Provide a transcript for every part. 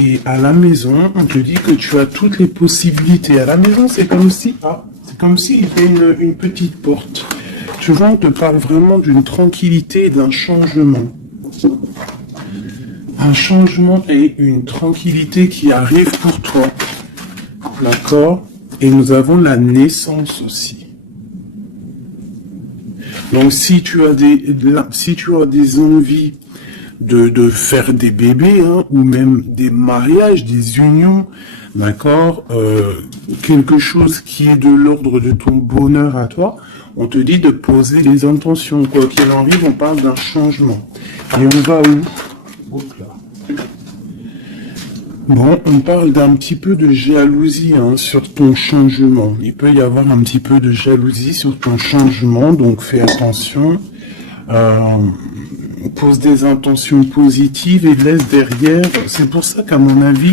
Et à la maison, on te dit que tu as toutes les possibilités. À la maison, c'est comme si, il y avait une petite porte. Tu vois, on te parle vraiment d'une tranquillité et d'un changement. Un changement et une tranquillité qui arrive pour toi. D'accord? Et nous avons la naissance aussi. Donc, si tu as des envies de faire des bébés, hein, ou même des mariages, des unions, d'accord, quelque chose qui est de l'ordre de ton bonheur à toi, on te dit de poser les intentions. Quoi qu'il arrive, on parle d'un changement. Et on va où? Hop là. Bon, on parle d'un petit peu de jalousie, hein, sur ton changement. Il peut y avoir un petit peu de jalousie sur ton changement, donc fais attention. Pose des intentions positives et laisse derrière. C'est pour ça qu'à mon avis,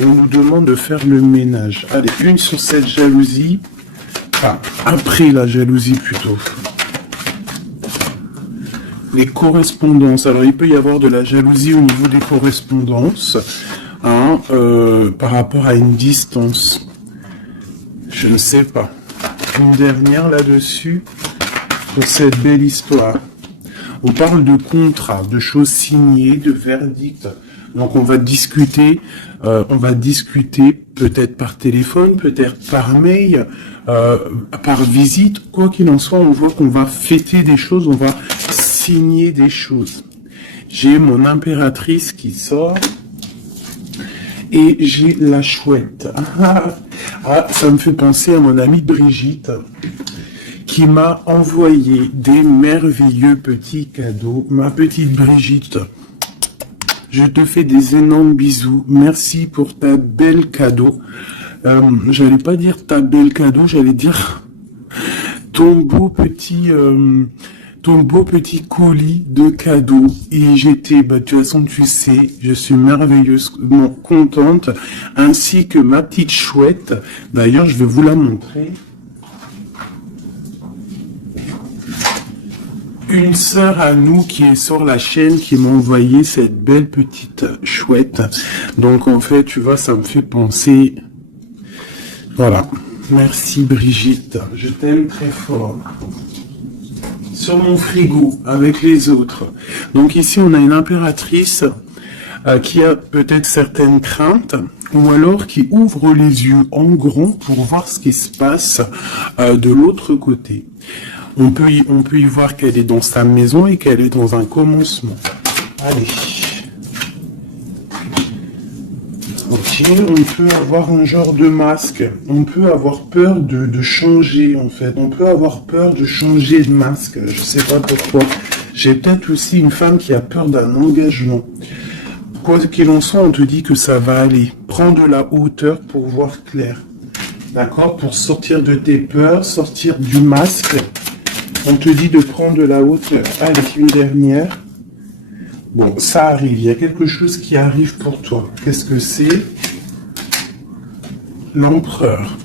on nous demande de faire le ménage. Allez, une sur cette jalousie. Enfin, après la jalousie plutôt. Les correspondances. Alors, il peut y avoir de la jalousie au niveau des correspondances, hein, par rapport à une distance. Je ne sais pas. Une dernière là-dessus, pour cette belle histoire. On parle de contrat, de choses signées, de verdicts. Donc on va discuter peut-être par téléphone, peut-être par mail, par visite. Quoi qu'il en soit, on voit qu'on va fêter des choses, on va signer des choses. J'ai mon impératrice qui sort et j'ai la chouette. Ah, ça me fait penser à mon amie Brigitte, qui m'a envoyé des merveilleux petits cadeaux. Ma petite Brigitte, je te fais des énormes bisous. Merci pour ta belle cadeau. J'allais pas dire ta belle cadeau, j'allais dire ton beau petit colis de cadeaux. Et j'étais, de toute façon, tu sais, je suis merveilleusement contente, ainsi que ma petite chouette. D'ailleurs, je vais vous la montrer. Une sœur à nous qui est sur la chaîne qui m'a envoyé cette belle petite chouette. Donc en fait, tu vois, ça me fait penser. Voilà. Merci Brigitte. Je t'aime très fort. Sur mon frigo, avec les autres. Donc ici, on a une impératrice qui a peut-être certaines craintes, ou alors qui ouvre les yeux en grand pour voir ce qui se passe de l'autre côté. On peut y voir qu'elle est dans sa maison et qu'elle est dans un commencement. Allez. Ok, on peut avoir un genre de masque. On peut avoir peur de changer, en fait. On peut avoir peur de changer de masque. Je sais pas pourquoi. J'ai peut-être aussi une femme qui a peur d'un engagement. Quoi qu'il en soit, on te dit que ça va aller. Prends de la hauteur pour voir clair. D'accord? Pour sortir de tes peurs, sortir du masque. On te dit de prendre de la hauteur. Allez, une dernière. Bon, ça arrive. Il y a quelque chose qui arrive pour toi. Qu'est-ce que c'est? L'empereur.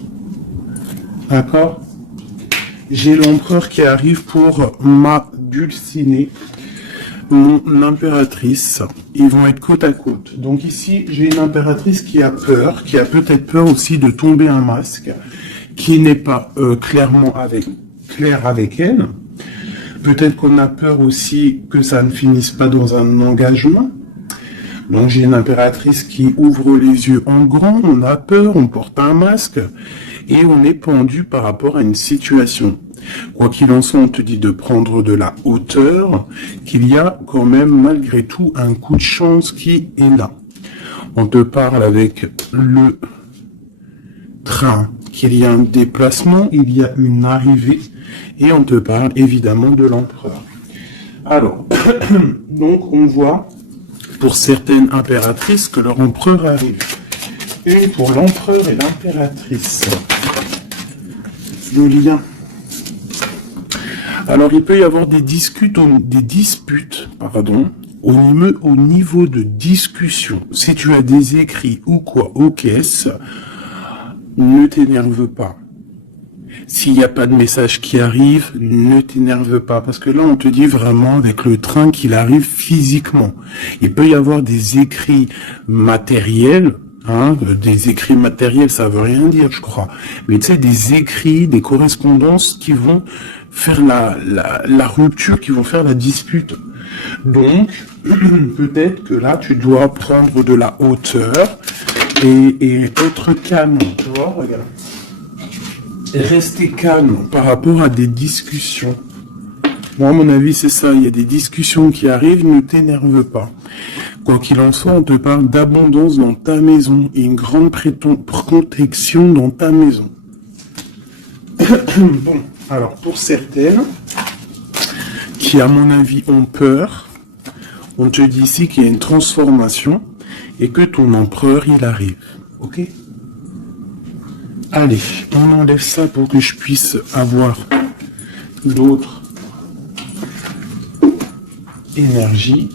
D'accord? J'ai l'empereur qui arrive pour ma dulcinée, mon impératrice. Ils vont être côte à côte. Donc ici, j'ai une impératrice qui a peur, qui a peut-être peur aussi de tomber un masque, qui n'est pas clair avec elle. Peut-être qu'on a peur aussi que ça ne finisse pas dans un engagement. Donc j'ai une impératrice qui ouvre les yeux en grand, on a peur, on porte un masque et on est pendu par rapport à une situation. Quoi qu'il en soit, on te dit de prendre de la hauteur, qu'il y a quand même malgré tout un coup de chance qui est là. On te parle avec le train, qu'il y a un déplacement, il y a une arrivée, et on te parle évidemment de l'empereur. Alors, donc on voit pour certaines impératrices que leur empereur arrive. Et pour l'empereur et l'impératrice, le lien. Alors il peut y avoir des disputes, au niveau de discussion. Si tu as des écrits ou quoi aux caisses, ne t'énerve pas. S'il n'y a pas de message qui arrive, ne t'énerve pas. Parce que là, on te dit vraiment avec le train qu'il arrive physiquement. Il peut y avoir des écrits matériels. Hein, des écrits matériels, ça veut rien dire, je crois. Mais tu sais, des écrits, des correspondances qui vont faire la rupture, qui vont faire la dispute. Donc, peut-être que là, tu dois prendre de la hauteur et être calme. Tu vois, regarde. Et rester calme par rapport à des discussions. Moi, à mon avis, c'est ça. Il y a des discussions qui arrivent, ne t'énerve pas. Quoi qu'il en soit, on te parle d'abondance dans ta maison et une grande protection dans ta maison. Bon, alors pour certaines qui, à mon avis, ont peur, on te dit ici qu'il y a une transformation et que ton empereur, il arrive. Ok ? Allez, on enlève ça pour que je puisse avoir d'autres énergies.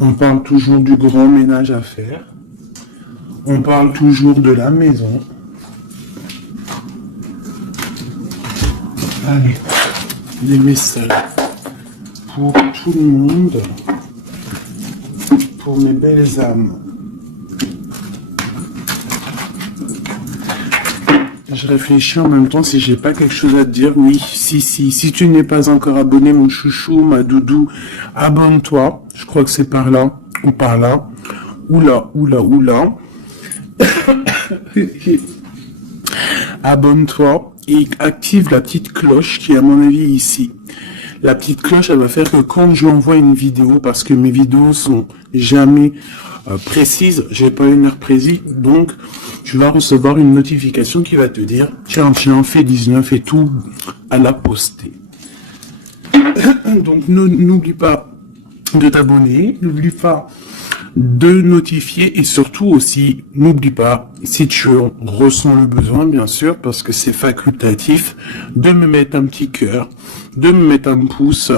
On parle toujours du grand ménage à faire. On parle toujours de la maison. Allez, les messages pour tout le monde, pour mes belles âmes. Je réfléchis en même temps si j'ai pas quelque chose à te dire. Oui, si tu n'es pas encore abonné, mon chouchou, ma doudou, abonne-toi. Je crois que c'est par là ou par là. Oula. Abonne-toi et active la petite cloche qui est à mon avis ici. La petite cloche, elle va faire que quand je envoie une vidéo, parce que mes vidéos sont jamais précises, j'ai pas une heure précise, donc tu vas recevoir une notification qui va te dire tiens, fais 19 et tout à la poster. Donc n'oublie pas de t'abonner, n'oublie pas de notifier et surtout aussi, n'oublie pas, si tu ressens le besoin, bien sûr, parce que c'est facultatif, de me mettre un petit cœur, de me mettre un pouce,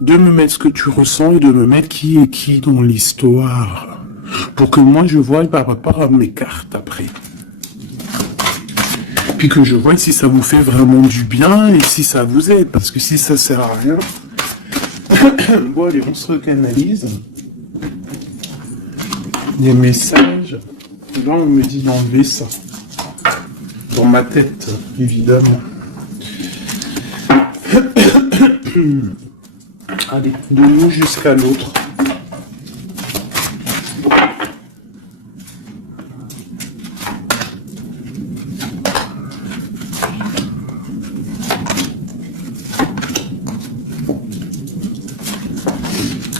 de me mettre ce que tu ressens et de me mettre qui est qui dans l'histoire. Pour que moi je voie par rapport à mes cartes après. Puis que je vois si ça vous fait vraiment du bien et si ça vous aide. Parce que si ça sert à rien... Bon allez, on se recanalise. Des messages. Là on me dit d'enlever ça. Dans ma tête, évidemment. Allez, de nous jusqu'à l'autre.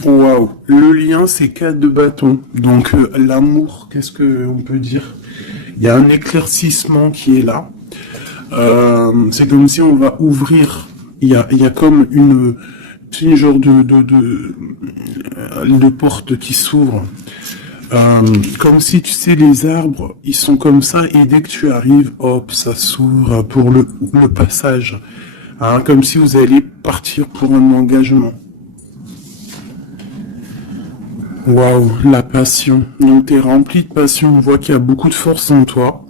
Waouh, le lien c'est 4 de bâton. Donc l'amour, qu'est-ce que on peut dire? Il y a un éclaircissement qui est là. C'est comme si on va ouvrir. Il y a comme une genre de porte qui s'ouvre. Comme si, tu sais, les arbres, ils sont comme ça, et dès que tu arrives, hop, ça s'ouvre pour le passage. Hein, comme si vous alliez partir pour un engagement. Waouh, la passion. Donc, tu es rempli de passion. On voit qu'il y a beaucoup de force en toi.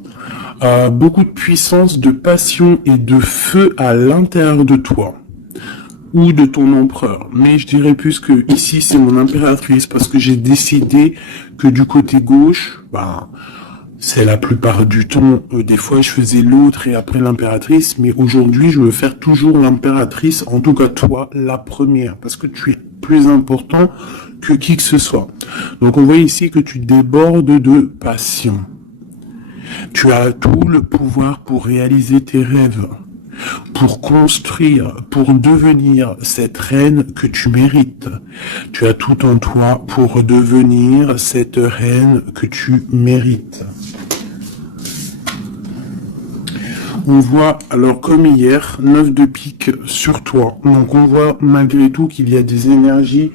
Beaucoup de puissance, de passion et de feu à l'intérieur de toi. Ou de ton empereur. Mais je dirais plus que ici, c'est mon impératrice, parce que j'ai décidé que du côté gauche, c'est la plupart du temps, des fois je faisais l'autre et après l'impératrice, mais aujourd'hui je veux faire toujours l'impératrice, en tout cas toi, la première, parce que tu es plus important que qui que ce soit. Donc on voit ici que tu débordes de passion. Tu as tout le pouvoir pour réaliser tes rêves, pour construire, pour devenir cette reine que tu mérites. Tu as tout en toi pour devenir cette reine que tu mérites. On voit, alors comme hier, 9 de pique sur toi. Donc on voit malgré tout qu'il y a des énergies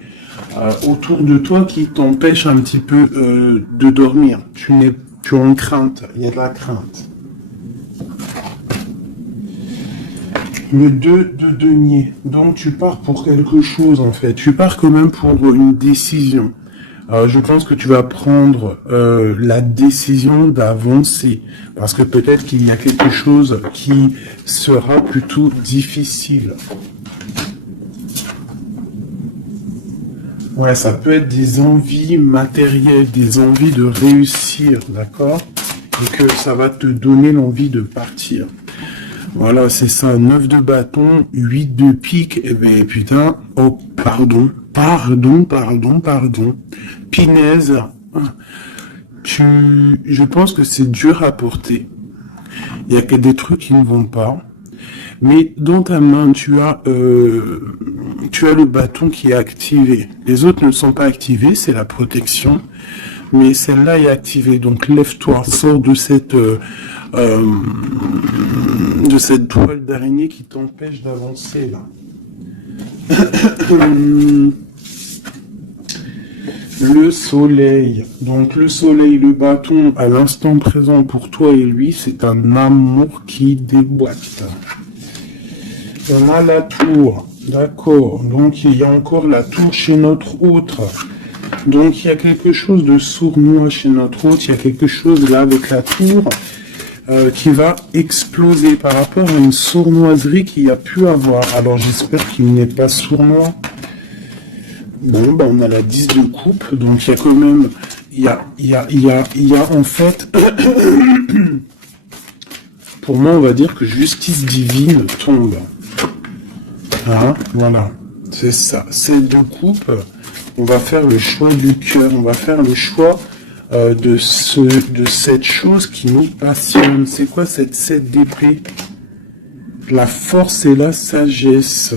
autour de toi qui t'empêchent un petit peu de dormir. Tu es en crainte, il y a de la crainte. Le 2 de denier. Donc tu pars pour quelque chose en fait. Tu pars quand même pour une décision. je pense que tu vas prendre la décision d'avancer. Parce que peut-être qu'il y a quelque chose qui sera plutôt difficile. Ouais, ça peut être des envies matérielles, des envies de réussir, d'accord? Et que ça va te donner l'envie de partir. Voilà, c'est ça, 9 de bâton, 8 de pique, et ben putain, oh, pardon, Pinaise, je pense que c'est dur à porter. Il y a que des trucs qui ne vont pas. Mais dans ta main, tu as le bâton qui est activé. Les autres ne sont pas activés, c'est la protection. Mais celle-là est activée. Donc lève-toi, sors de cette toile d'araignée qui t'empêche d'avancer là. Le soleil. Donc le soleil, le bâton, à l'instant présent pour toi et lui, c'est un amour qui déboîte. On a la tour, d'accord. Donc il y a encore la tour chez notre autre. Donc il y a quelque chose de sournois chez notre autre. Il y a quelque chose là avec la tour qui va exploser par rapport à une sournoiserie qu'il y a pu avoir. Alors j'espère qu'il n'est pas sournois. Bon, ben on a la 10 de coupe. Donc il y a quand même, il y a en fait, pour moi on va dire que justice divine tombe. Hein, voilà, c'est ça. Ces deux coupes, on va faire le choix du cœur, on va faire le choix de cette chose qui nous passionne. C'est quoi cette 7 d'épée? La force et la sagesse.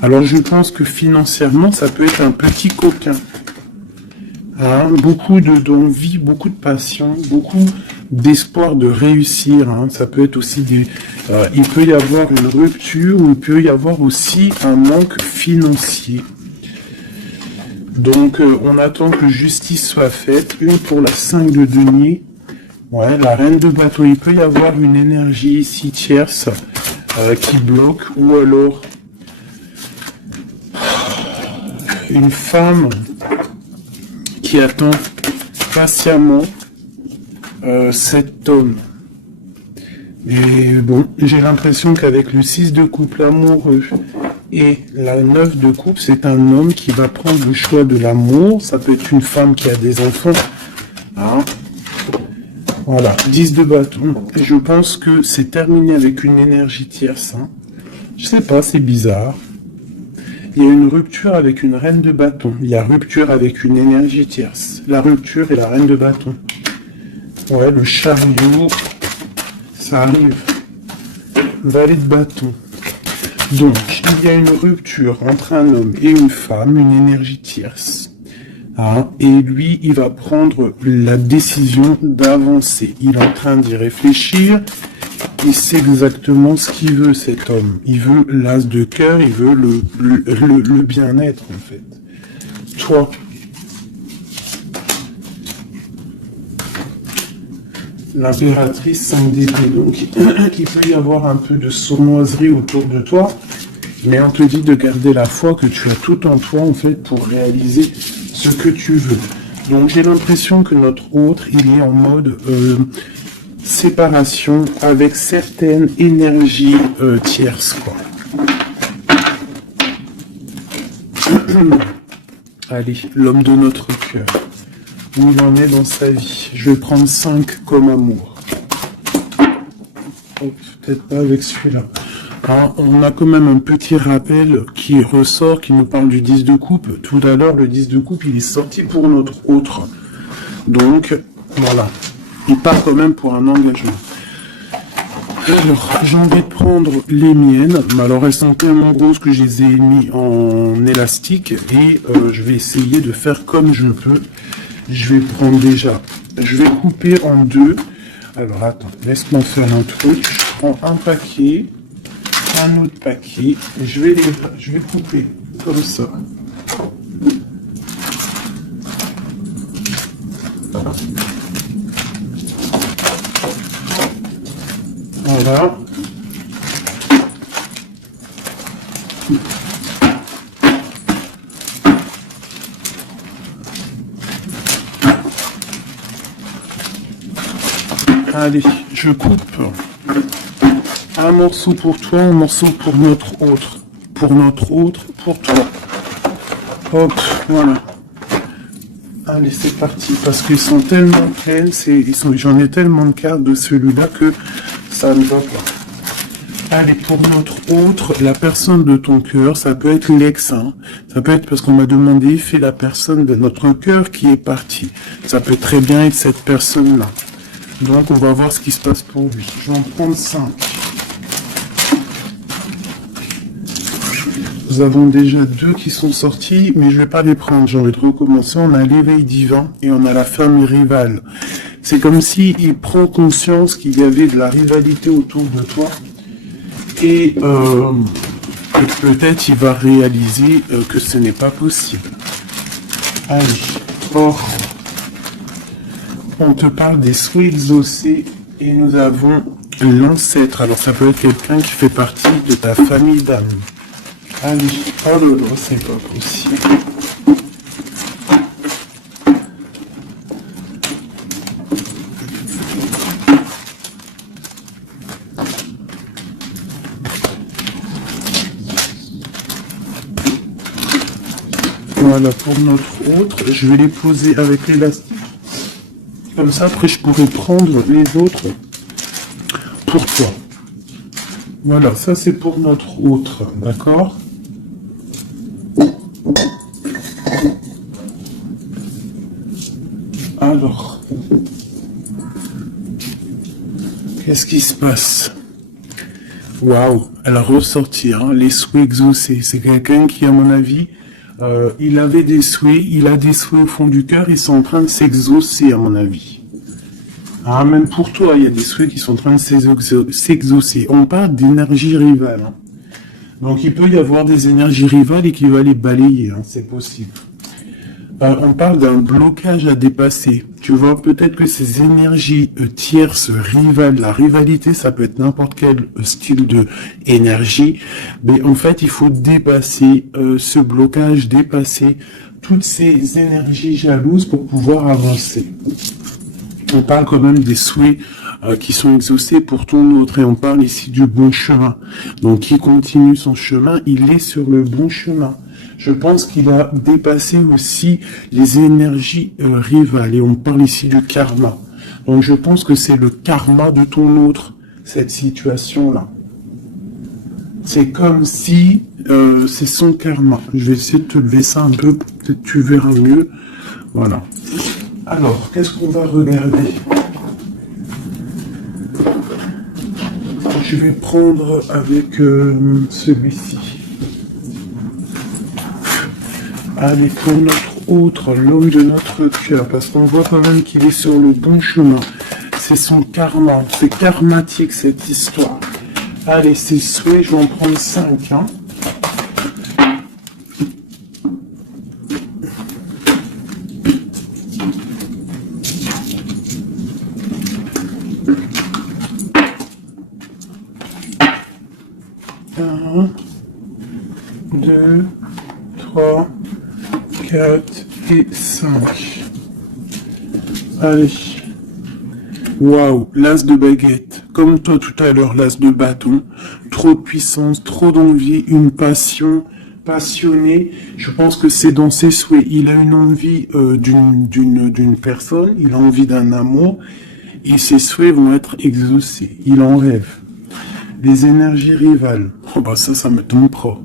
Alors je pense que financièrement, ça peut être un petit coquin. Hein, beaucoup d'envie, beaucoup de passion, beaucoup d'espoir de réussir. Hein. Ça peut être aussi il peut y avoir une rupture ou il peut y avoir aussi un manque financier. Donc on attend que justice soit faite. Une pour la 5 de denier. Ouais, la reine de bateau. Il peut y avoir une énergie ici tierce qui bloque, ou alors une femme qui attend patiemment cet homme. Et bon, j'ai l'impression qu'avec le 6 de coupe, l'amoureux, et la 9 de coupe, c'est un homme qui va prendre le choix de l'amour. Ça peut être une femme qui a des enfants. Hein, voilà, 10 de bâton. Et je pense que c'est terminé avec une énergie tierce. Hein. Je sais pas, c'est bizarre. Il y a une rupture avec une reine de bâton. Il y a rupture avec une énergie tierce. La rupture et la reine de bâton. Ouais, le chariot, ça arrive. Valet de bâton. Donc, il y a une rupture entre un homme et une femme, une énergie tierce. Hein, et lui, il va prendre la décision d'avancer. Il est en train d'y réfléchir. Il sait exactement ce qu'il veut, cet homme. Il veut l'as de cœur, il veut le bien-être, en fait. Toi, l'impératrice 5 d'épée, donc il peut y avoir un peu de sournoiserie autour de toi, mais on te dit de garder la foi, que tu as tout en toi, en fait, pour réaliser ce que tu veux. Donc j'ai l'impression que notre autre, il est en mode séparation avec certaines énergies tierces, quoi. Allez, l'homme de notre cœur. Où il en est dans sa vie. Je vais prendre 5 comme amour. Oh, peut-être pas avec celui-là. Alors, on a quand même un petit rappel qui ressort, qui nous parle du 10 de coupe. Tout à l'heure, le 10 de coupe, il est sorti pour notre autre. Donc, voilà. Il part quand même pour un engagement. Alors, j'ai envie de prendre les miennes, mais alors elles sont tellement grosses que je les ai mis en élastique et je vais essayer de faire comme je peux. Je vais prendre déjà, je vais couper en deux. Alors attends, laisse-moi faire un truc. Je prends un paquet, un autre paquet, et je vais couper comme ça. Voilà. Allez, je coupe un morceau pour toi, un morceau pour notre autre. Pour notre autre, pour toi. Hop, voilà. Allez, c'est parti. Parce qu'ils sont tellement pleins, j'en ai tellement de cartes de celui-là que ça ne va pas. Allez, pour notre autre, la personne de ton cœur, ça peut être l'ex, hein. Ça peut être parce qu'on m'a demandé, fais la personne de notre cœur qui est partie. Ça peut très bien être cette personne-là. Donc, on va voir ce qui se passe pour lui. Je vais en prendre 5. Nous avons déjà 2 qui sont sortis, mais je vais pas les prendre. J'ai envie de recommencer. On a l'éveil divin et on a la femme rivale. C'est comme si il prend conscience qu'il y avait de la rivalité autour de toi. Et peut-être il va réaliser que ce n'est pas possible. Allez, on te parle des souhaits exaucés et nous avons l'ancêtre. Alors ça peut être quelqu'un qui fait partie de ta famille d'âme. Allez, oh là là, c'est pas possible. Voilà, pour notre autre, je vais les poser avec l'élastique. Comme ça, après, je pourrai prendre les autres pour toi. Voilà, ça c'est pour notre autre, d'accord ? Alors, qu'est-ce qui se passe? Waouh, elle a ressorti, hein, les souhaits exaucés. C'est quelqu'un qui, à mon avis, il avait des souhaits, il a des souhaits au fond du cœur, ils sont en train de s'exaucer, à mon avis. Ah, même pour toi, il y a des souhaits qui sont en train de s'exaucer. On parle d'énergie rivale. Hein. Donc, il peut y avoir des énergies rivales et qui va les balayer, hein, c'est possible. On parle d'un blocage à dépasser. Tu vois, peut-être que ces énergies tierces, rivales, la rivalité, ça peut être n'importe quel style de énergie, mais en fait, il faut dépasser ce blocage, dépasser toutes ces énergies jalouses pour pouvoir avancer. On parle quand même des souhaits qui sont exaucés pour ton autre, et on parle ici du bon chemin. Donc, qui continue son chemin, il est sur le bon chemin. Je pense qu'il a dépassé aussi les énergies rivales, et on parle ici du karma. Donc, je pense que c'est le karma de ton autre, cette situation-là. C'est comme si c'est son karma. Je vais essayer de te lever ça un peu, peut-être tu verras mieux. Voilà. Alors, qu'est-ce qu'on va regarder? Je vais prendre avec celui-ci. Allez, pour notre autre, l'homme de notre cœur, parce qu'on voit quand même qu'il est sur le bon chemin. C'est son karma, c'est karmatique cette histoire. Allez, ses souhaits, je vais en prendre 5. Hein. Un, 2, 3, 4 et 5. Allez. Waouh, l'as de baguette. Comme toi tout à l'heure, l'as de bâton. Trop de puissance, trop d'envie, une passion, passionné. Je pense que c'est dans ses souhaits. Il a une envie d'une personne, il a envie d'un amour, et ses souhaits vont être exaucés. Il en rêve. Les énergies rivales. Oh bah ça me tombe pas.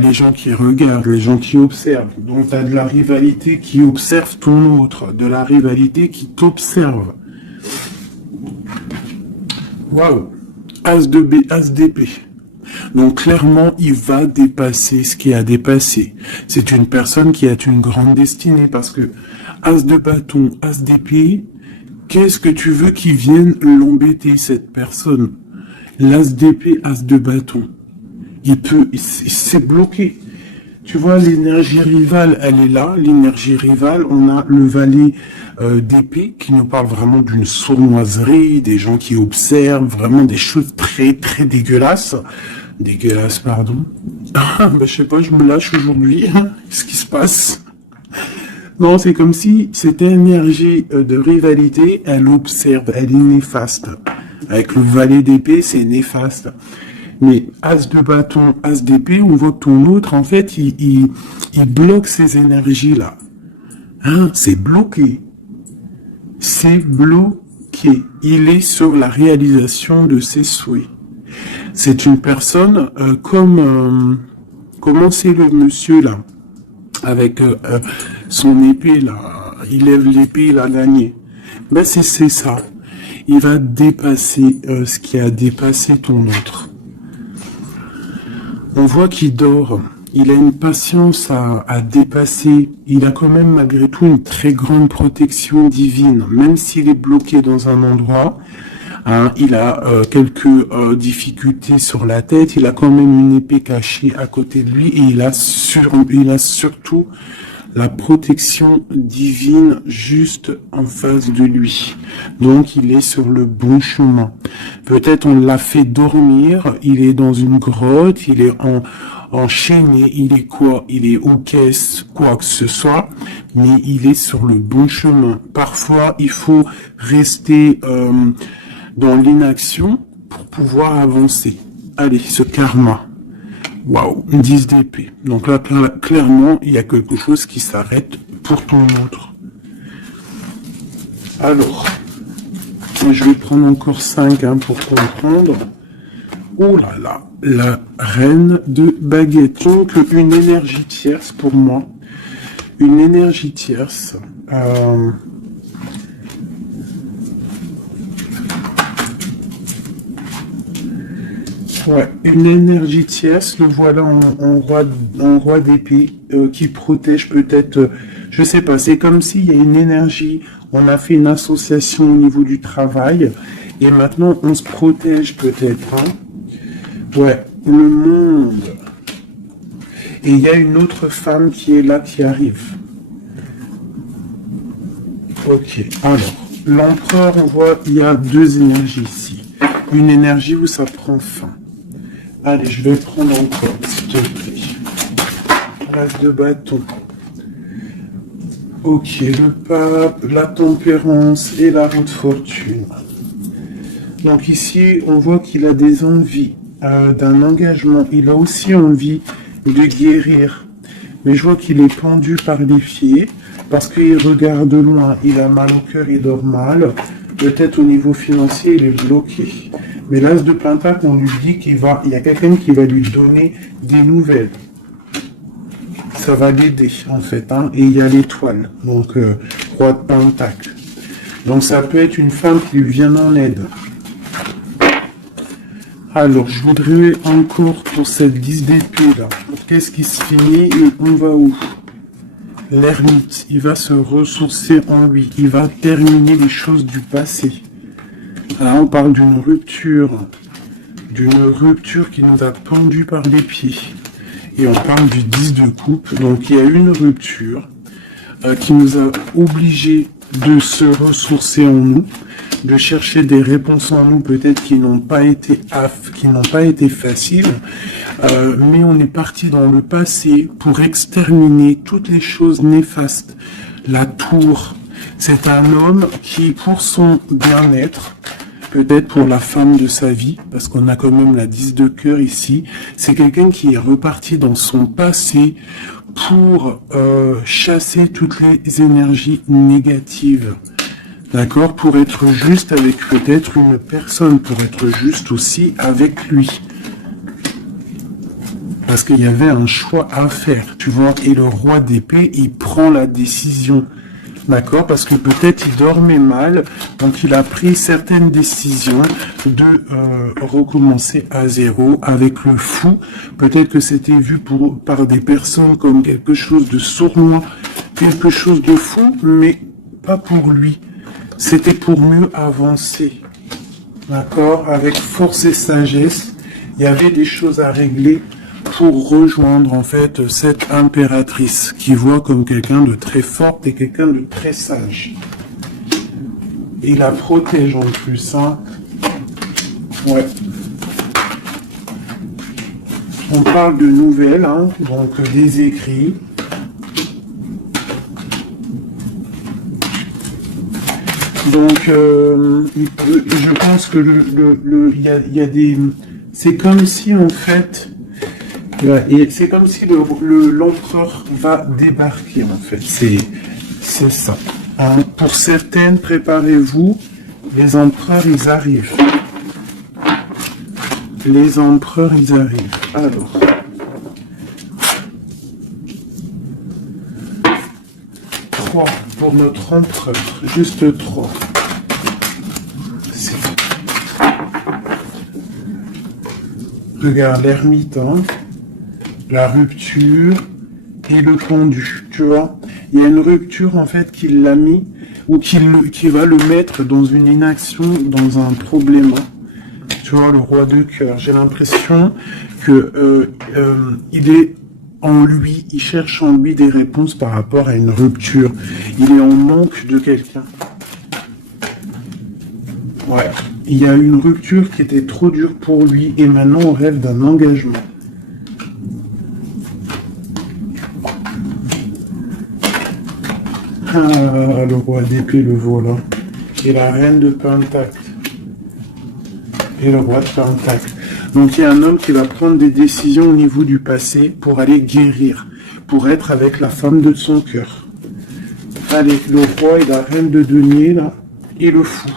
Les gens qui regardent, les gens qui observent. Donc, tu as de la rivalité qui observe ton autre, de la rivalité qui t'observe. Waouh! As de B, As d'épée. Donc, clairement, il va dépasser ce qui a dépassé. C'est une personne qui a une grande destinée parce que As de bâton, As d'épée, qu'est-ce que tu veux qu'il vienne l'embêter, cette personne? L'As d'épée, As de bâton. Il s'est bloqué. Tu vois, l'énergie rivale, elle est là. L'énergie rivale, on a le valet d'épée qui nous parle vraiment d'une sournoiserie, des gens qui observent, vraiment des choses très, très dégueulasses. Dégueulasses, pardon. Je sais pas, je me lâche aujourd'hui. Qu'est-ce qui se passe? Non, c'est comme si cette énergie de rivalité, elle observe, elle est néfaste. Avec le valet d'épée, c'est néfaste. Mais as de bâton, as d'épée, on voit que ton autre, en fait, il bloque ces énergies-là. Hein, c'est bloqué. C'est bloqué. Il est sur la réalisation de ses souhaits. C'est une personne comment c'est le monsieur là, avec son épée là, il lève l'épée, il a gagné. Ben c'est ça. Il va dépasser ce qui a dépassé ton autre. On voit qu'il dort. Il a une patience à dépasser. Il a quand même malgré tout une très grande protection divine. Même s'il est bloqué dans un endroit, hein, il a quelques difficultés sur la tête. Il a quand même une épée cachée à côté de lui. Et il a surtout la protection divine juste en face de lui. Donc il est sur le bon chemin. Peut-être on l'a fait dormir. Il est dans une grotte. Il est enchaîné, il est quoi? Il est aux caisses, quoi que ce soit, mais il est sur le bon chemin. Parfois, il faut rester dans l'inaction pour pouvoir avancer. Allez, ce karma. Waouh, 10 d'épée. Donc là, clairement, il y a quelque chose qui s'arrête pour ton autre. Alors, je vais prendre encore 5 pour comprendre. Oh là là, la reine de baguette. Donc, une énergie tierce pour moi. Une énergie tierce. Ouais, une énergie tierce, le voilà en roi d'épée qui protège peut-être, je sais pas, c'est comme s'il y a une énergie, on a fait une association au niveau du travail et maintenant on se protège peut-être. Hein. Ouais, le monde. Et il y a une autre femme qui est là, qui arrive. Ok, alors, l'empereur, on voit, il y a 2 énergies ici. Une énergie où ça prend fin. Allez, je vais prendre encore, s'il te plaît. L'as de bâton. Ok, le pape, la tempérance et la roue de fortune. Donc ici, on voit qu'il a des envies d'un engagement. Il a aussi envie de guérir. Mais je vois qu'il est pendu par les pieds parce qu'il regarde loin. Il a mal au cœur, il dort mal. Peut-être au niveau financier, il est bloqué. Mais l'as de pentacle, on lui dit il y a quelqu'un qui va lui donner des nouvelles. Ça va l'aider, en fait. Hein. Et il y a l'étoile, donc roi de pentacle. Donc ça peut être une femme qui lui vient en aide. Alors, je voudrais encore pour cette 10 d'épée là. Qu'est-ce qui se finit et on va où? L'ermite, il va se ressourcer en lui. Il va terminer les choses du passé. Là, on parle d'une rupture qui nous a pendu par les pieds. Et on parle du 10 de coupe. Donc, il y a une rupture qui nous a obligés de se ressourcer en nous, de chercher des réponses en nous, peut-être qui n'ont pas été faciles, mais on est parti dans le passé pour exterminer toutes les choses néfastes. La tour, c'est un homme qui, pour son bien-être, peut-être pour la femme de sa vie, parce qu'on a quand même la 10 de cœur ici, c'est quelqu'un qui est reparti dans son passé pour chasser toutes les énergies négatives. D'accord? Pour être juste avec peut-être une personne, pour être juste aussi avec lui. Parce qu'il y avait un choix à faire, tu vois. Et le roi d'épée, il prend la décision. D'accord? Parce que peut-être il dormait mal, donc il a pris certaines décisions de recommencer à zéro avec le fou. Peut-être que c'était vu par des personnes comme quelque chose de sournois, quelque chose de fou, mais pas pour lui. C'était pour mieux avancer. D'accord? Avec force et sagesse, il y avait des choses à régler pour rejoindre en fait cette impératrice qui voit comme quelqu'un de très forte et quelqu'un de très sage. Et la protège en plus, hein. Ouais. On parle de nouvelles, hein, donc des écrits. Donc, je pense que il y a des, c'est comme si en fait, et c'est comme si l'empereur va débarquer en fait. C'est ça. Hein, pour certaines, préparez-vous, les empereurs ils arrivent. Les empereurs ils arrivent. Alors. 3 pour notre empereur, juste 3. Regarde l'ermite, hein, la rupture et le pendu, tu vois. Il y a une rupture en fait qu'il l'a mis ou qui va le mettre dans une inaction, dans un problème. Tu vois, le roi de cœur. J'ai l'impression que il est en lui, il cherche en lui des réponses par rapport à une rupture. Il est en manque de quelqu'un. Ouais. Il y a une rupture qui était trop dure pour lui et maintenant on rêve d'un engagement. Ah, le roi d'épée, le voilà. Et la reine de Pentacle. Et le roi de Pentacle. Donc il y a un homme qui va prendre des décisions au niveau du passé pour aller guérir, pour être avec la femme de son cœur. Allez, le roi et la reine de denier, là, et le fou.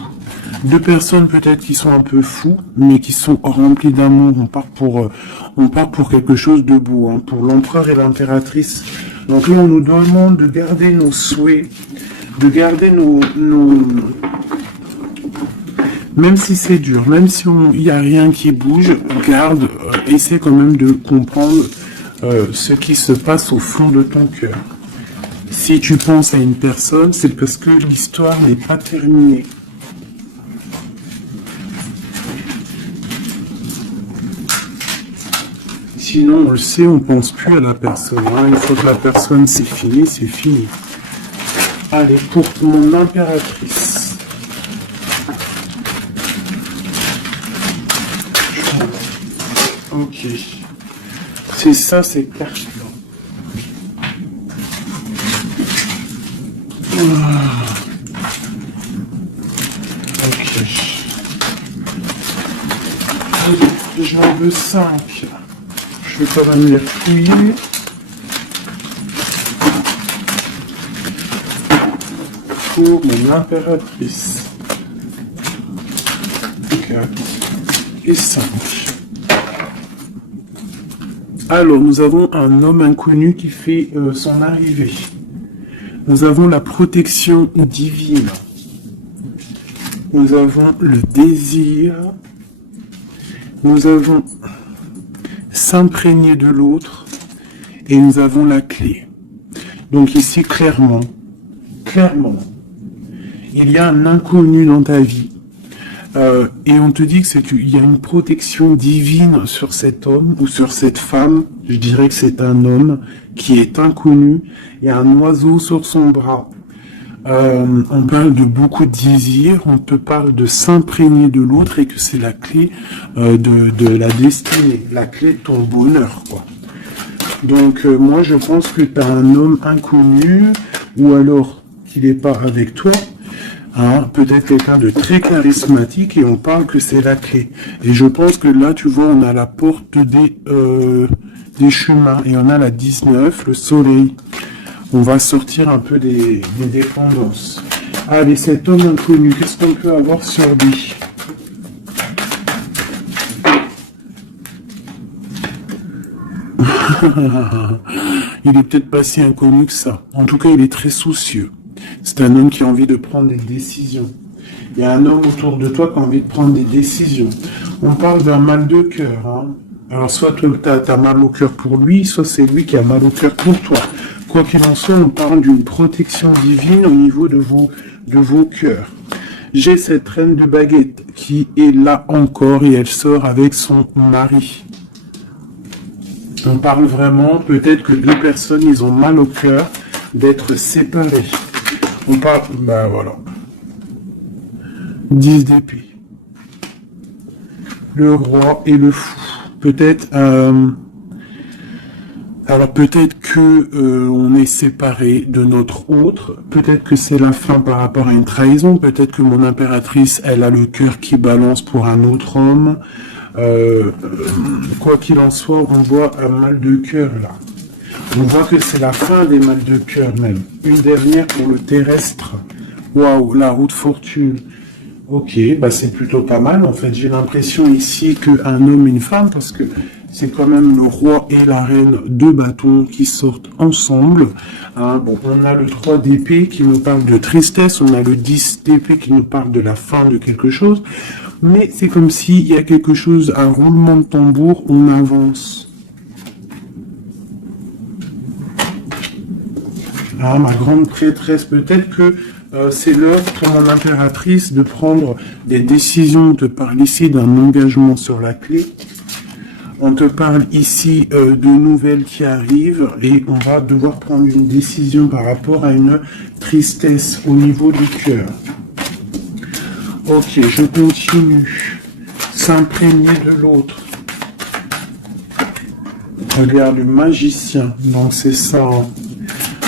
Deux personnes peut-être qui sont un peu fous, mais qui sont remplies d'amour. On part pour quelque chose de beau, hein, pour l'empereur et l'impératrice. Donc là, on nous demande de garder nos souhaits, de garder nos même si c'est dur, même si il n'y a rien qui bouge, garde, essaie quand même de comprendre ce qui se passe au fond de ton cœur. Si tu penses à une personne, c'est parce que l'histoire n'est pas terminée. Sinon, on le sait, on pense plus à la personne. Hein. Une fois que la personne c'est fini, c'est fini. Allez, pour mon impératrice. Ok. C'est ça, c'est carte. Ok. Allez, j'en veux 5. Je vais quand même les fouiller. Pour mon impératrice. 4 et 5. Alors, nous avons un homme inconnu qui fait son arrivée. Nous avons la protection divine. Nous avons le désir. Nous avons s'imprégner de l'autre. Et nous avons la clé. Donc ici, clairement, il y a un inconnu dans ta vie. Et on te dit qu'il y a une protection divine sur cet homme ou sur cette femme. Je dirais que c'est un homme qui est inconnu. Il y a un oiseau sur son bras. On parle de beaucoup de désirs. On te parle de s'imprégner de l'autre et que c'est la clé de la destinée, la clé de ton bonheur, quoi. Donc moi je pense que tu as un homme inconnu ou alors qu'il n'est pas avec toi. Hein, peut-être quelqu'un de très charismatique et on parle que c'est la clé. Et je pense que là, tu vois, on a la porte des chemins et on a la 19, le soleil. On va sortir un peu des dépendances. Allez, cet homme inconnu, qu'est-ce qu'on peut avoir sur lui? Il est peut-être pas si inconnu que ça. En tout cas, il est très soucieux. C'est un homme qui a envie de prendre des décisions. Il y a un homme autour de toi qui a envie de prendre des décisions. On parle d'un mal de cœur. Hein. Alors, soit tu as mal au cœur pour lui, soit c'est lui qui a mal au cœur pour toi. Quoi qu'il en soit, on parle d'une protection divine au niveau de vos cœurs. J'ai cette reine de baguette qui est là encore et elle sort avec son mari. On parle vraiment, peut-être que deux personnes, ils ont mal au cœur d'être séparés. On parle, ben voilà. 10 d'épée. Le roi et le fou. Peut-être Alors peut-être que on est séparé de notre autre, peut-être que c'est la fin par rapport à une trahison, peut-être que mon impératrice, elle a le cœur qui balance pour un autre homme. Quoi qu'il en soit, on voit un mal de cœur là. On voit que c'est la fin des mal de cœur même. Une dernière pour le terrestre. Waouh, la roue de fortune. Ok, bah c'est plutôt pas mal. En fait, j'ai l'impression ici qu'un homme et une femme, parce que c'est quand même le roi et la reine de bâtons qui sortent ensemble. Hein, bon, on a le 3 d'épée qui nous parle de tristesse, on a le 10 d'épée qui nous parle de la fin de quelque chose. Mais c'est comme s'il y a quelque chose, un roulement de tambour, on avance. Ah, ma grande prêtresse, peut-être que c'est l'heure pour mon impératrice de prendre des décisions. On te parle ici d'un engagement sur la clé. On te parle ici de nouvelles qui arrivent et on va devoir prendre une décision par rapport à une tristesse au niveau du cœur. Ok, je continue. S'imprégner de l'autre. Regarde, le magicien. Donc c'est ça. Hein.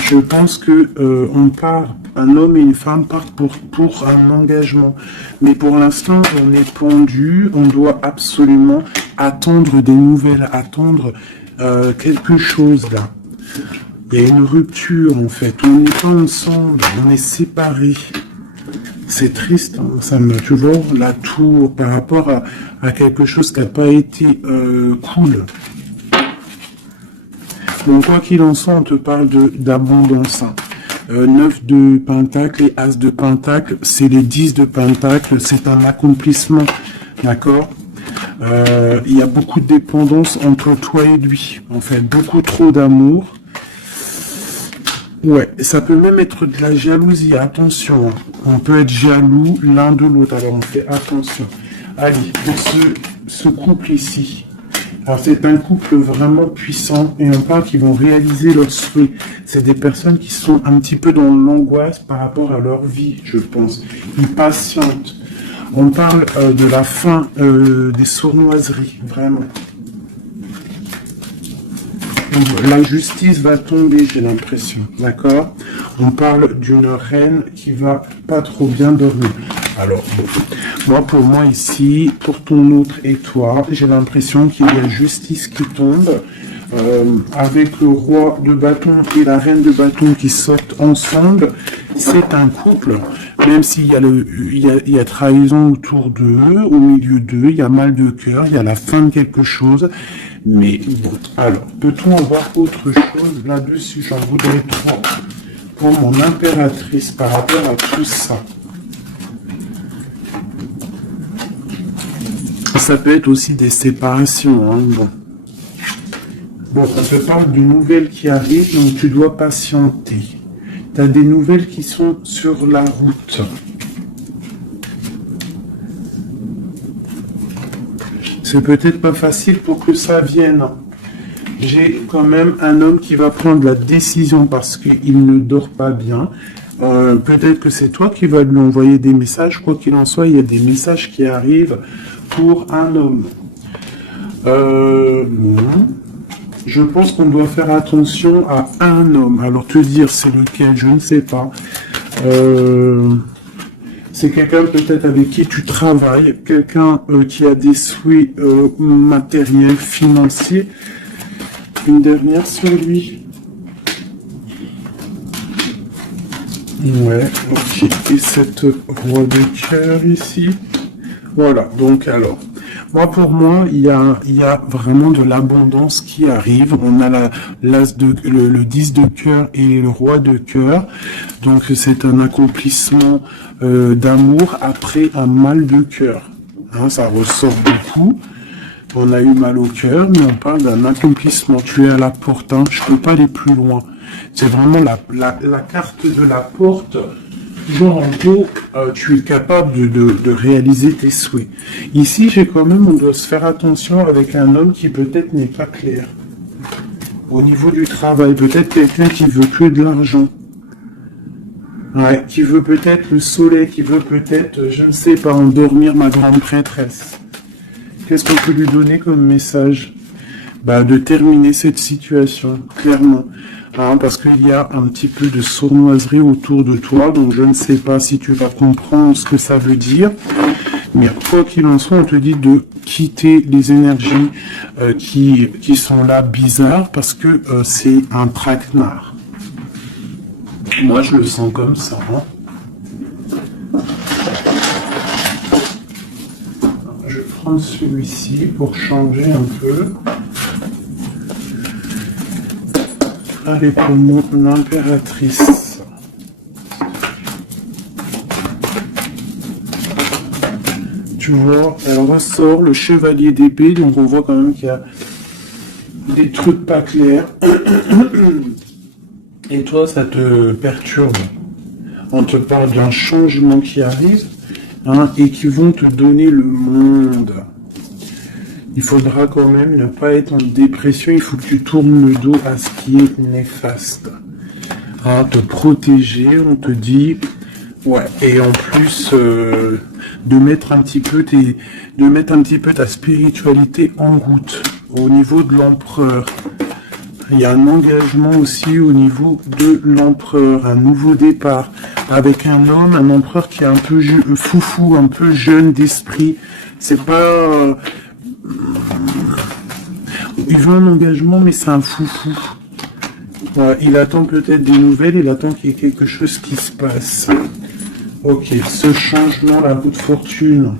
Je pense que on part, un homme et une femme partent pour un engagement. Mais pour l'instant, on est pendu, on doit absolument attendre des nouvelles, attendre quelque chose là. Il y a une rupture en fait, on n'est pas ensemble, on est séparés. C'est triste, hein, ça me, tu vois, la tour par rapport à quelque chose qui n'a pas été cool. Donc, quoi qu'il en soit, on te parle d'abondance. 9 de pentacle et as de pentacle, c'est les 10 de pentacle, c'est un accomplissement, d'accord. Il y a beaucoup de dépendance entre toi et lui, en fait, beaucoup trop d'amour. Ouais, ça peut même être de la jalousie, attention, on peut être jaloux l'un de l'autre, alors on fait attention. Allez, pour ce couple ici, alors c'est un couple vraiment puissant et on parle qu'ils vont réaliser leurs souhaits. C'est des personnes qui sont un petit peu dans l'angoisse par rapport à leur vie, je pense. Ils patientent. On parle de la fin des sournoiseries, vraiment. La justice va tomber, j'ai l'impression, d'accord? On parle d'une reine qui va pas trop bien dormir. Alors, moi, pour moi ici, pour ton autre et toi, j'ai l'impression qu'il y a justice qui tombe, avec le roi de bâton et la reine de bâton qui sortent ensemble. C'est un couple, même s'il y a il y a trahison autour d'eux, au milieu d'eux, il y a mal de cœur, il y a la fin de quelque chose. Mais bon, alors, peut-on avoir autre chose là-dessus? J'en voudrais trop pour mon impératrice par rapport à tout ça. Ça peut être aussi des séparations, hein, bon. Bon, on te parle de nouvelles qui arrivent, donc tu dois patienter. Tu as des nouvelles qui sont sur la route. C'est peut-être pas facile pour que ça vienne. J'ai quand même un homme qui va prendre la décision parce qu'il ne dort pas bien. Peut-être que c'est toi qui vas lui envoyer des messages. Quoi qu'il en soit, il y a des messages qui arrivent pour un homme. Je pense qu'on doit faire attention à un homme. Alors te dire c'est lequel, je ne sais pas. C'est quelqu'un peut-être avec qui tu travailles, quelqu'un qui a des souhaits matériels, financiers. Une dernière sur lui. Ouais, ok. Et cette roi de cœur ici. Voilà, donc alors. Moi, pour moi, il y a vraiment de l'abondance qui arrive. On a le 10 de cœur et le roi de cœur. Donc, c'est un accomplissement d'amour après un mal de cœur. Hein, ça ressort beaucoup. On a eu mal au cœur, mais on parle d'un accomplissement. Tu es à la porte, hein. Je peux pas aller plus loin. C'est vraiment la carte de la porte. Genre, en gros, tu es capable de réaliser tes souhaits. Ici, on doit se faire attention avec un homme qui peut-être n'est pas clair. Au niveau du travail, peut-être quelqu'un qui veut que de l'argent. Ouais, qui veut peut-être le soleil, qui veut peut-être, je ne sais pas, endormir ma grande prêtresse. Qu'est-ce qu'on peut lui donner comme message? de terminer cette situation, clairement. Hein, parce qu'il y a un petit peu de sournoiserie autour de toi, donc je ne sais pas si tu vas comprendre ce que ça veut dire. Mais quoi qu'il en soit, on te dit de quitter les énergies qui sont là bizarres, parce que c'est un traquenard. Moi, je le sens comme ça. Hein. Je prends celui-ci pour changer un peu. Allez, pour mon impératrice. Tu vois, elle ressort le chevalier d'épée, donc on voit quand même qu'il y a des trucs pas clairs. Et toi, ça te perturbe. On te parle d'un changement qui arrive, hein, et qui vont te donner le monde. Il faudra quand même ne pas être en dépression, il faut que tu tournes le dos à ce qui est néfaste. Hein, te protéger, on te dit, ouais, et en plus de mettre un petit peu ta spiritualité en route au niveau de l'empereur. Il y a un engagement aussi au niveau de l'empereur, un nouveau départ avec un homme, un empereur qui est un peu foufou, un peu jeune d'esprit. C'est pas il veut un engagement, mais c'est un foufou. Ouais, il attend peut-être des nouvelles, il attend qu'il y ait quelque chose qui se passe. Ok, ce changement, la roue de fortune.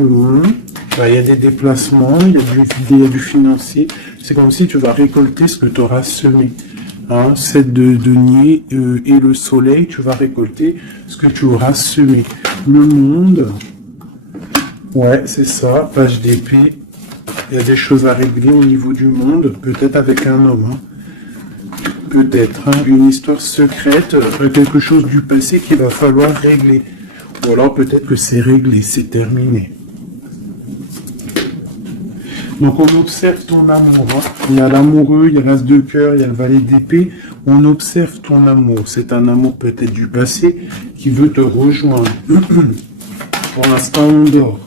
Il y a des déplacements, il y a du financier. C'est comme si tu vas récolter ce que tu auras semé. Hein, 7 de denier et le soleil, tu vas récolter ce que tu auras semé. Le monde, ouais, c'est ça, page d'épée. Il y a des choses à régler au niveau du monde, peut-être avec un homme. Hein. Peut-être, hein, une histoire secrète, quelque chose du passé qu'il va falloir régler. Ou alors peut-être que c'est réglé, c'est terminé. Donc on observe ton amour. Hein. Il y a l'amoureux, il y a l'as de cœur, il y a le valet d'épée. On observe ton amour. C'est un amour peut-être du passé qui veut te rejoindre. Pour l'instant, on dort.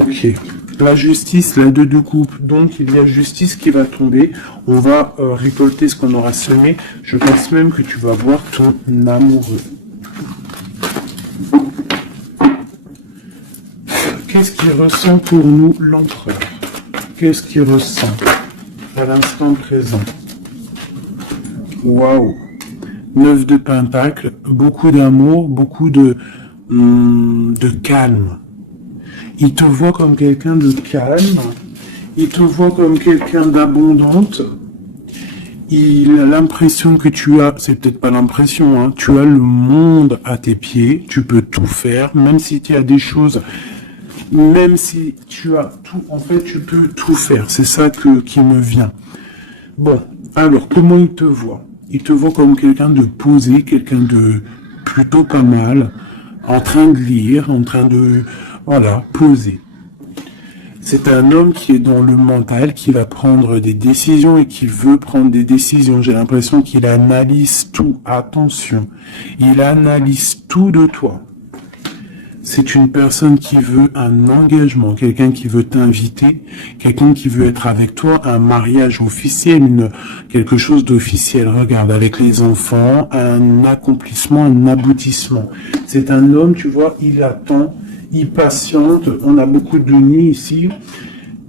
Ok. La justice, la 2 de coupe. Donc il y a justice qui va tomber. On va récolter ce qu'on aura semé. Je pense même que tu vas voir ton amoureux. Qu'est-ce qu'il ressent pour nous, l'empereur? Qu'est-ce qu'il ressent à l'instant présent? Waouh! 9 de pentacles, beaucoup d'amour, beaucoup de calme. Il te voit comme quelqu'un de calme, il te voit comme quelqu'un d'abondante. Il a l'impression que tu as, c'est peut-être pas l'impression, hein, tu as le monde à tes pieds, tu peux tout faire, même si tu as des choses, même si tu as tout, en fait, tu peux tout faire. C'est ça qui me vient. Bon, alors, comment il te voit? Il te voit comme quelqu'un de posé, quelqu'un de plutôt pas mal, en train de lire, en train de, voilà, posé. C'est un homme qui est dans le mental, qui va prendre des décisions et qui veut prendre des décisions. J'ai l'impression qu'il analyse tout. Attention, il analyse tout de toi. C'est une personne qui veut un engagement, quelqu'un qui veut t'inviter, quelqu'un qui veut être avec toi, un mariage officiel, quelque chose d'officiel. Regarde, avec les enfants, un accomplissement, un aboutissement. C'est un homme, tu vois, il attend, il patiente. On a beaucoup de nids ici.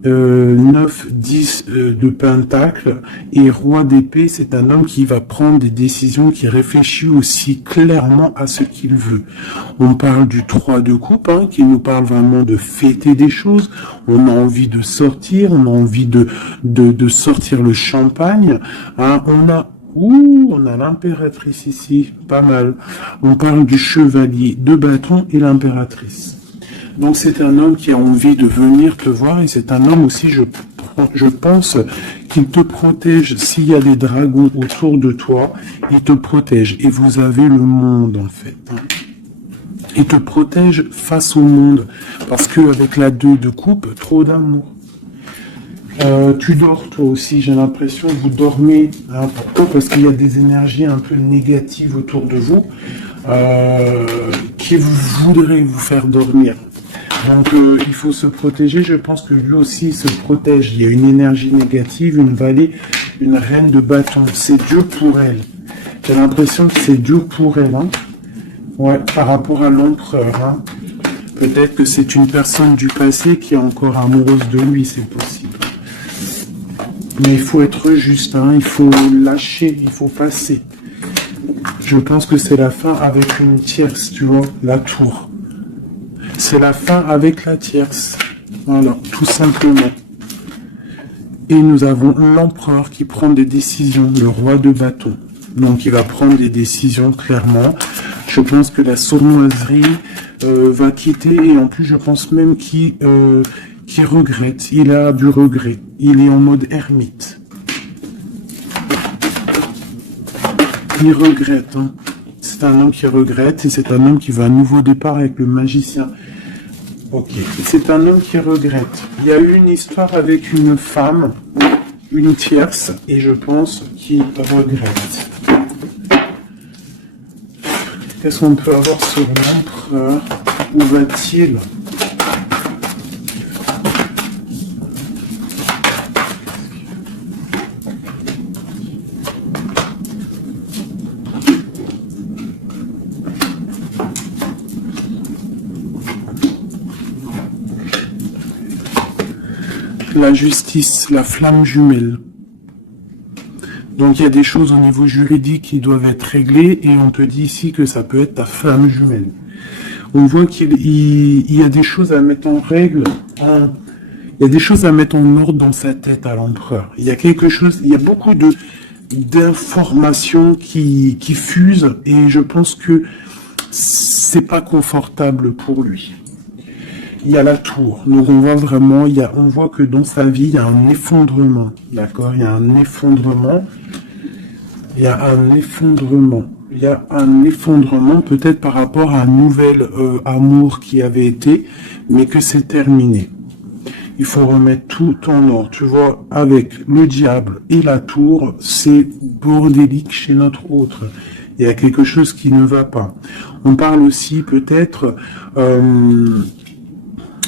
9, 10 de pentacle et roi d'épée, c'est un homme qui va prendre des décisions, qui réfléchit aussi clairement à ce qu'il veut. On parle du 3 de coupe, hein, qui nous parle vraiment de fêter des choses. On a envie de sortir, on a envie de sortir le champagne. Hein, on a l'impératrice ici, pas mal. On parle du chevalier de bâton et l'impératrice. Donc c'est un homme qui a envie de venir te voir et c'est un homme aussi, je pense, qu'il te protège. S'il y a des dragons autour de toi, il te protège. Et vous avez le monde en fait. Il te protège face au monde. Parce qu'avec la 2 de coupe, trop d'amour. Tu dors toi aussi, j'ai l'impression que vous dormez. Hein, pourquoi? Parce qu'il y a des énergies un peu négatives autour de vous qui voudraient vous faire dormir. Donc il faut se protéger, je pense que lui aussi il se protège. Il y a une énergie négative, une vallée, une reine de bâton. C'est Dieu pour elle. J'ai l'impression que c'est Dieu pour elle. Hein. Ouais, par rapport à l'empereur. Hein. Peut-être que c'est une personne du passé qui est encore amoureuse de lui, c'est possible. Mais il faut être juste, hein. Il faut lâcher, il faut passer. Je pense que c'est la fin avec une tierce, tu vois, la tour. C'est la fin avec la tierce. Voilà, tout simplement. Et nous avons l'empereur qui prend des décisions, le roi de bâton. Donc il va prendre des décisions clairement. Je pense que la sournoiserie va quitter et en plus je pense même qu'il regrette. Il a du regret. Il est en mode ermite. Il regrette. Hein. C'est un homme qui regrette et c'est un homme qui va à nouveau départ avec le magicien. Ok, c'est un homme qui regrette. Il y a eu une histoire avec une femme, une tierce, et je pense qu'il regrette. Qu'est-ce qu'on peut avoir sur l'empereur? Où va-t-il? La justice, la flamme jumelle. Donc il y a des choses au niveau juridique qui doivent être réglées et on te dit ici que ça peut être ta flamme jumelle. On voit qu'il y a des choses à mettre en règle, il y a des choses à mettre en ordre dans sa tête à l'empereur. Il y a quelque chose, il y a beaucoup d'informations qui fusent et je pense que c'est pas confortable pour lui. Il y a la tour, donc on voit vraiment, on voit que dans sa vie, il y a un effondrement, d'accord? Il y a un effondrement, il y a un effondrement, il y a un effondrement peut-être par rapport à un nouvel amour qui avait été, mais que c'est terminé. Il faut remettre tout en ordre, tu vois, avec le diable et la tour, c'est bordélique chez notre autre. Il y a quelque chose qui ne va pas. On parle aussi peut-être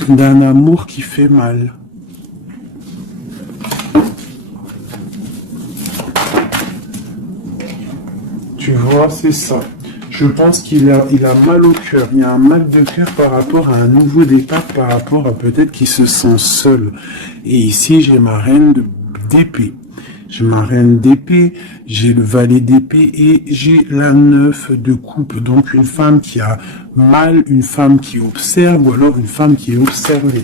d'un amour qui fait mal. Tu vois, c'est ça. Je pense qu'il a mal au cœur. Il y a un mal de cœur par rapport à un nouveau départ, par rapport à peut-être qu'il se sent seul. Et ici, j'ai ma reine d'épée. J'ai ma reine d'épée, j'ai le valet d'épée et j'ai la 9 de coupe. Donc une femme qui a mal, une femme qui observe ou alors une femme qui est observée.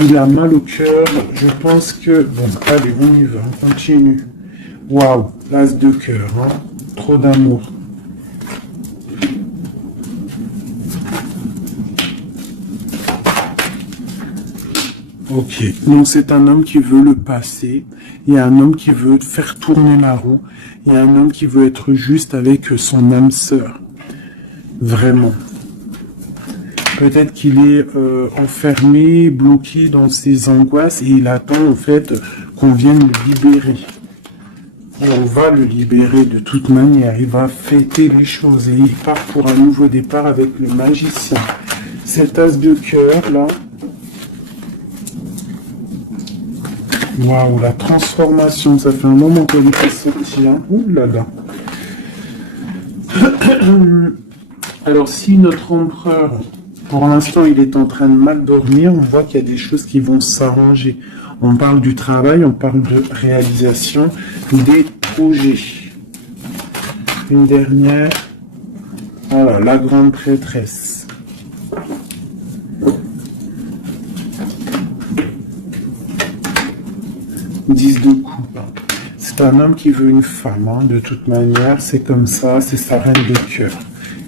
Il a mal au cœur. Je pense que... Bon, allez, on y va, on continue. Waouh, l'as de cœur, hein. Trop d'amour. Ok, donc c'est un homme qui veut le passé, il y a un homme qui veut faire tourner la roue, il y a un homme qui veut être juste avec son âme sœur. Vraiment. Peut-être qu'il est enfermé, bloqué dans ses angoisses et il attend en fait qu'on vienne le libérer. Et on va le libérer de toute manière, il va fêter les choses et il part pour un nouveau départ avec le magicien. Cet as de cœur là, waouh, la transformation, ça fait un moment qu'elle est sortie, hein. Ouh là là. Alors si notre empereur, pour l'instant, il est en train de mal dormir, on voit qu'il y a des choses qui vont s'arranger. On parle du travail, on parle de réalisation, des projets. Une dernière, voilà, la grande prêtresse. 10 de coupe. C'est un homme qui veut une femme, hein, de toute manière, c'est comme ça, c'est sa reine de cœur.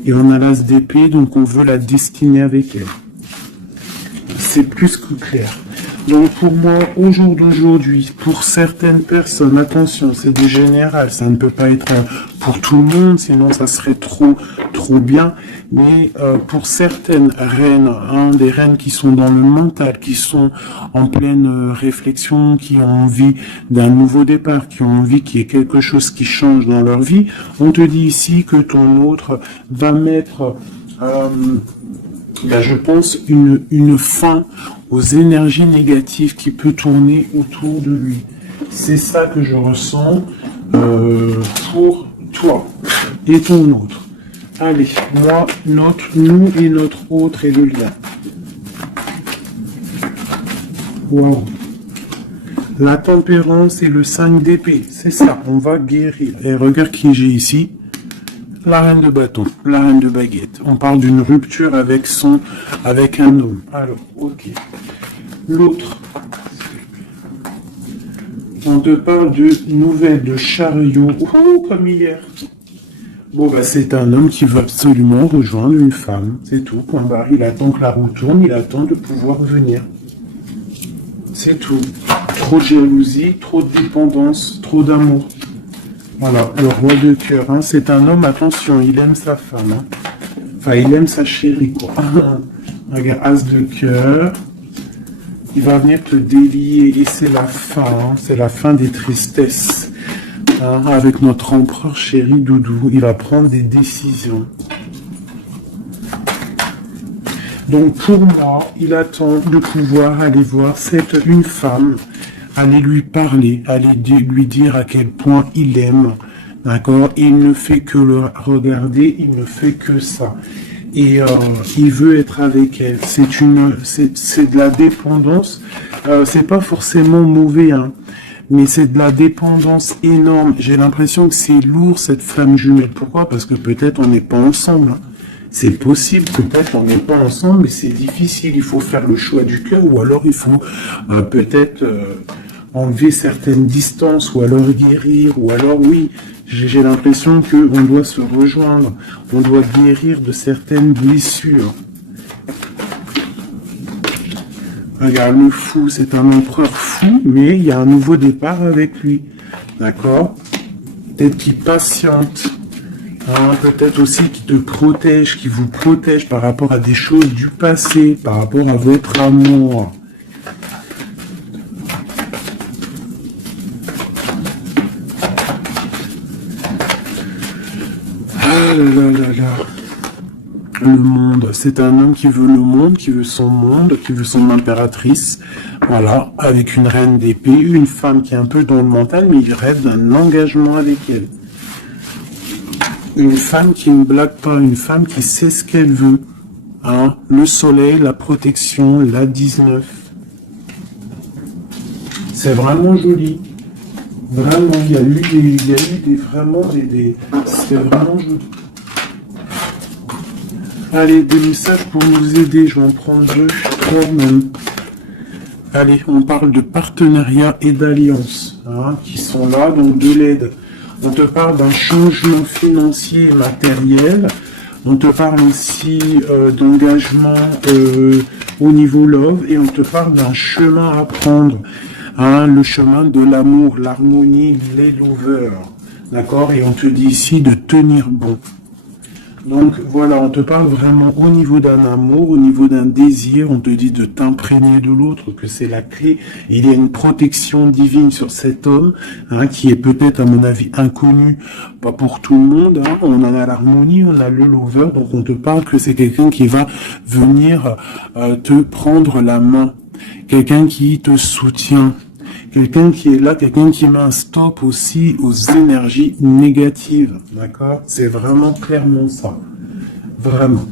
Et on a l'as d'épée, donc on veut la destiner avec elle. C'est plus que clair. Donc pour moi, au jour d'aujourd'hui, pour certaines personnes, attention, c'est du général, ça ne peut pas être pour tout le monde, sinon ça serait trop bien. Mais pour certaines reines, hein, des reines qui sont dans le mental, qui sont en pleine réflexion, qui ont envie d'un nouveau départ, qui ont envie qu'il y ait quelque chose qui change dans leur vie, on te dit ici que ton autre va mettre il y a, je pense, une fin aux énergies négatives qui peut tourner autour de lui. C'est ça que je ressens pour toi et ton autre. Allez, moi, notre, nous et notre autre et le lien. Wow. La tempérance et le 5 d'épée, c'est ça, on va guérir. Et regarde qui j'ai ici. La reine de bâton, la reine de baguette. On parle d'une rupture avec un homme. Alors, ok. L'autre. On te parle de nouvelles de chariot. Oh, comme hier. Bon, bah, c'est un homme qui veut absolument rejoindre une femme. C'est tout. Point barre. Il attend que la roue tourne, il attend de pouvoir venir. C'est tout. Trop de jalousie, trop de dépendance, trop d'amour. Voilà, le roi de cœur, hein. C'est un homme, attention, il aime sa femme. Hein. Enfin, il aime sa chérie, quoi. Regarde, as de cœur. Il va venir te délier et c'est la fin, hein. C'est la fin des tristesses. Hein. Avec notre empereur chéri Doudou, il va prendre des décisions. Donc pour moi, il attend de pouvoir aller voir une femme, aller lui parler, aller lui dire à quel point il aime, d'accord? Il ne fait que le regarder, il ne fait que ça. Et il veut être avec elle. C'est de la dépendance. C'est pas forcément mauvais, hein, mais c'est de la dépendance énorme. J'ai l'impression que c'est lourd cette flamme jumelle. Pourquoi? Parce que peut-être on n'est pas ensemble. Hein. C'est possible, peut-être on n'est pas ensemble, mais c'est difficile. Il faut faire le choix du cœur, ou alors il faut peut-être enlever certaines distances, ou alors guérir, ou alors oui, j'ai l'impression qu'on doit se rejoindre, on doit guérir de certaines blessures. Regarde, le fou, c'est un empereur fou, mais il y a un nouveau départ avec lui. D'accord? Peut-être qu'il patiente. Hein, peut-être aussi qui te protège, qui vous protège par rapport à des choses du passé, par rapport à votre amour. Ah là là là là. Le monde, c'est un homme qui veut le monde, qui veut son monde, qui veut son impératrice. Voilà, avec une reine d'épée, une femme qui est un peu dans le mental, mais il rêve d'un engagement avec elle. Une femme qui ne blague pas, une femme qui sait ce qu'elle veut. Hein? Le soleil, la protection, la 19. C'est vraiment joli. Vraiment, il y a eu vraiment des c'est vraiment joli. Allez, des messages pour nous aider. Je vais en prendre 2, 3 même. Allez, on parle de partenariat et d'alliance, hein, qui sont là, donc de l'aide. On te parle d'un changement financier et matériel. On te parle aussi d'engagement au niveau love. Et on te parle d'un chemin à prendre. Hein, le chemin de l'amour, l'harmonie, les lovers. D'accord? Et on te dit ici de tenir bon. Donc voilà, on te parle vraiment au niveau d'un amour, au niveau d'un désir, on te dit de t'imprégner de l'autre, que c'est la clé. Il y a une protection divine sur cet homme, hein, qui est peut-être à mon avis inconnu, pas pour tout le monde. Hein. On en a l'harmonie, on a le lover, donc on te parle que c'est quelqu'un qui va venir te prendre la main, quelqu'un qui te soutient. Quelqu'un qui est là, quelqu'un qui met un stop aussi aux énergies négatives, d'accord? C'est vraiment clairement ça, vraiment.